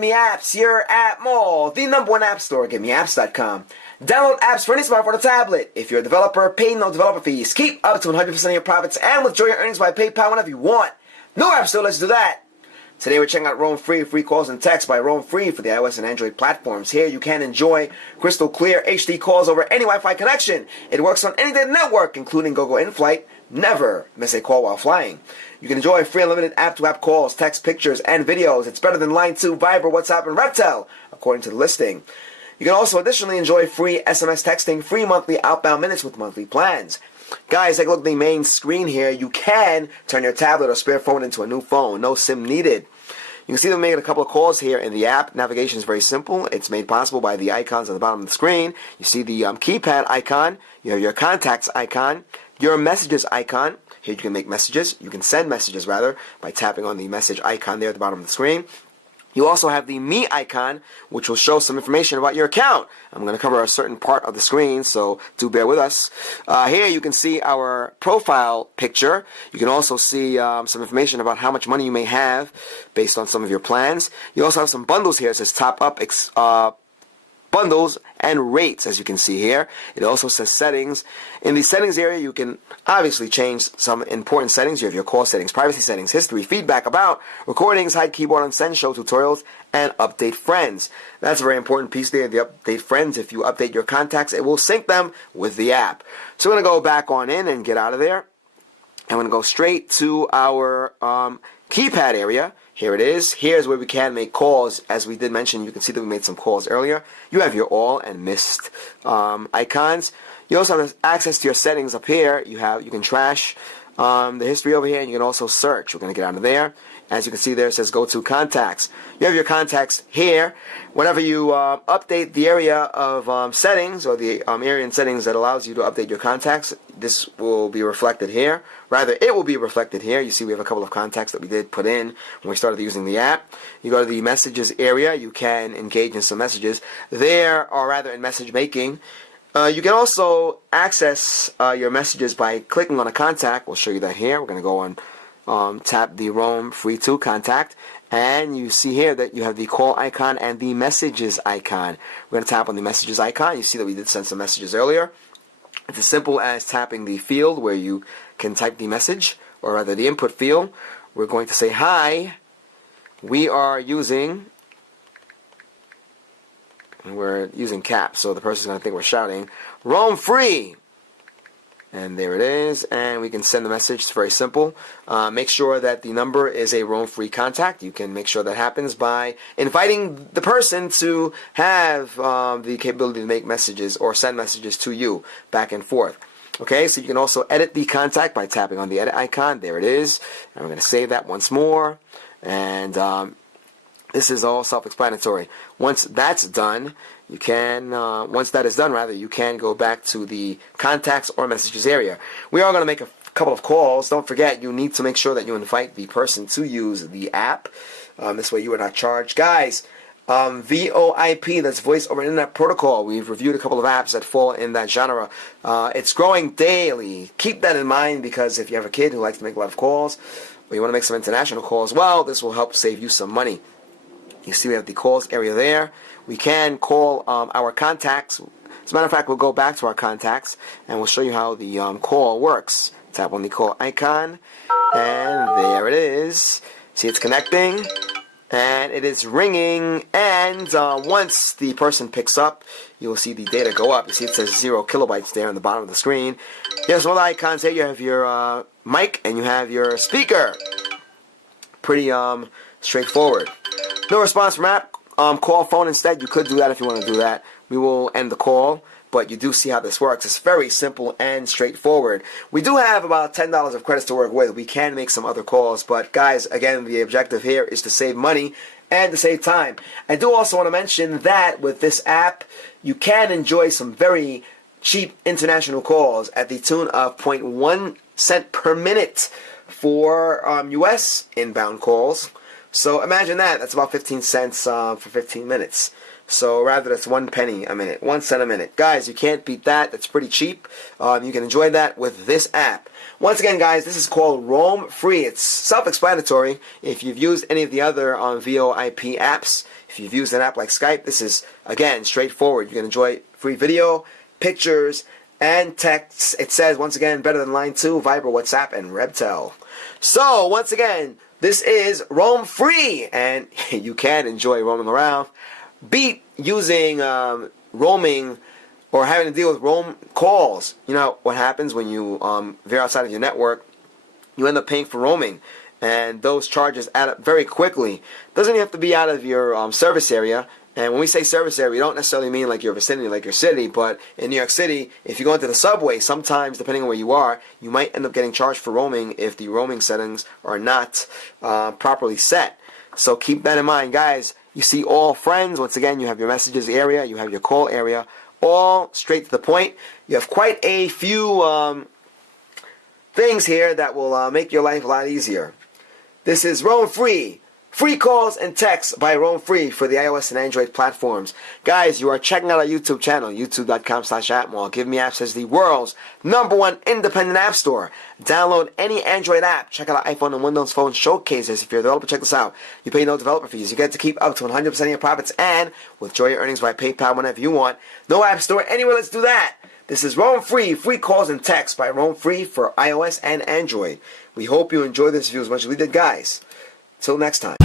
GiveMeApps, your app mall, the #1 app store, GiveMeApps.com. Download apps for any smartphone or tablet. If you're a developer, pay no developer fees. Keep up to 100% of your profits and withdraw your earnings by PayPal whenever you want. No app store lets you do that. Today we're checking out Roam Frii, free calls and text by Roam Frii for the iOS and Android platforms. Here you can enjoy crystal clear HD calls over any Wi-Fi connection. It works on any data network, including Google in-flight. Never miss a call while flying. You can enjoy free unlimited app-to-app calls, text, pictures, and videos. It's better than Line 2, Viber, WhatsApp, and Reptel, according to the listing. You can also additionally enjoy free SMS texting, free monthly outbound minutes with monthly plans. Guys, take a look at the main screen here. You can turn your tablet or spare phone into a new phone. No SIM needed. You can see them making a couple of calls here in the app. Navigation is very simple. It's made possible by the icons on the bottom of the screen. You see the keypad icon. You have your contacts icon, your messages icon. Here you can make messages. You can send messages, rather, by tapping on the message icon there at the bottom of the screen. You also have the Me icon, which will show some information about your account. I'm going to cover a certain part of the screen, so do bear with us. Here you can see our profile picture. You can also see some information about how much money you may have based on some of your plans. You also have some bundles here. It says top up bundles and rates, as you can see here. It also says settings. In the settings area, you can obviously change some important settings. You have your call settings, privacy settings, history, feedback, about, recordings, hide keyboard on send, show tutorials, and update friends. That's a very important piece there, the update friends. If you update your contacts, it will sync them with the app. So we're going to go back on in and get out of there. I'm going to go straight to our keypad area. Here it is. Here's where we can make calls. As we did mention, you can see that we made some calls earlier. You have your all and missed icons. You also have access to your settings up here. You can trash the history over here, and you can also search. We're going to get out of there. As you can see there, it says go to contacts. You have your contacts here. Whenever you update the area of settings, or the area in settings that allows you to update your contacts, this will be reflected here. Rather, it will be reflected here. You see we have a couple of contacts that we did put in when we started using the app. You go to the messages area. You can engage in some messages there, or rather in message making. You can also access your messages by clicking on a contact. We'll show you that here. We're going to go on tap the Roam Frii 2 contact, and you see here that you have the call icon and the messages icon. We're going to tap on the messages icon. You see that we did send some messages earlier. It's as simple as tapping the field where you can type the message, or rather the input field. We're going to say, hi, we're using caps, so the person's going to think we're shouting, Roam Frii. And there it is, and we can send the message. It's very simple. Make sure that the number is a Roam Frii contact. You can make sure that happens by inviting the person to have the capability to make messages or send messages to you back and forth. Okay, so you can also edit the contact by tapping on the edit icon. There it is. And we're going to save that once more. And this is all self-explanatory. Once that's done, you can, you can go back to the contacts or messages area. We are going to make a couple of calls. Don't forget, you need to make sure that you invite the person to use the app. This way you are not charged. Guys, VOIP, that's Voice over Internet Protocol. We've reviewed a couple of apps that fall in that genre. It's growing daily. Keep that in mind, because if you have a kid who likes to make a lot of calls, or you want to make some international calls, well, this will help save you some money. You see we have the calls area there. We can call our contacts. As a matter of fact, we'll go back to our contacts and we'll show you how the call works. Tap on the call icon, and there it is. See, it's connecting, and it is ringing, and once the person picks up, you'll see the data go up. You see it says 0 kilobytes there on the bottom of the screen. Here's some other icons here. You have your mic, and you have your speaker. Pretty straightforward. No response from app. Call phone instead. You could do that if you want to do that. We will end the call, but you do see how this works. It's very simple and straightforward. We do have about $10 of credits to work with. We can make some other calls, but guys, again, the objective here is to save money and to save time. I do also want to mention that with this app, you can enjoy some very cheap international calls at the tune of 0.1 cent per minute for US inbound calls. So imagine that. That's about 15 cents for 15 minutes. So rather, that's 1 penny a minute, 1 cent a minute. Guys, you can't beat that. That's pretty cheap. You can enjoy that with this app. Once again, guys, this is called Roam Frii. It's self-explanatory. If you've used any of the other VOIP apps, if you've used an app like Skype, this is, again, straightforward. You can enjoy free video, pictures, and text. It says, once again, better than Line 2, Viber, WhatsApp, and Rebtel. So, once again, this is Roam Frii, and you can enjoy roaming around. Beat using roaming or having to deal with roam calls. You know what happens when you veer outside of your network? You end up paying for roaming, and those charges add up very quickly. Doesn't even have to be out of your service area. And when we say service area, we don't necessarily mean like your vicinity, like your city, but in New York City, if you go into the subway, sometimes, depending on where you are, you might end up getting charged for roaming if the roaming settings are not properly set. So keep that in mind, guys. You see all friends. Once again, you have your messages area, you have your call area, all straight to the point. You have quite a few things here that will make your life a lot easier. This is Roam Frii. Free calls and texts by Roam Frii for the iOS and Android platforms. Guys, you are checking out our YouTube channel, youtube.com/appmall. GiveMeApps is the world's #1 independent app store. Download any Android app. Check out our iPhone and Windows Phone showcases. If you're a developer, check this out. You pay no developer fees. You get to keep up to 100% of your profits and withdraw your earnings by PayPal whenever you want. No app store anywhere. Let's do that. This is Roam Frii, free calls and texts by Roam Frii for iOS and Android. We hope you enjoyed this video as much as we did, guys. Till next time.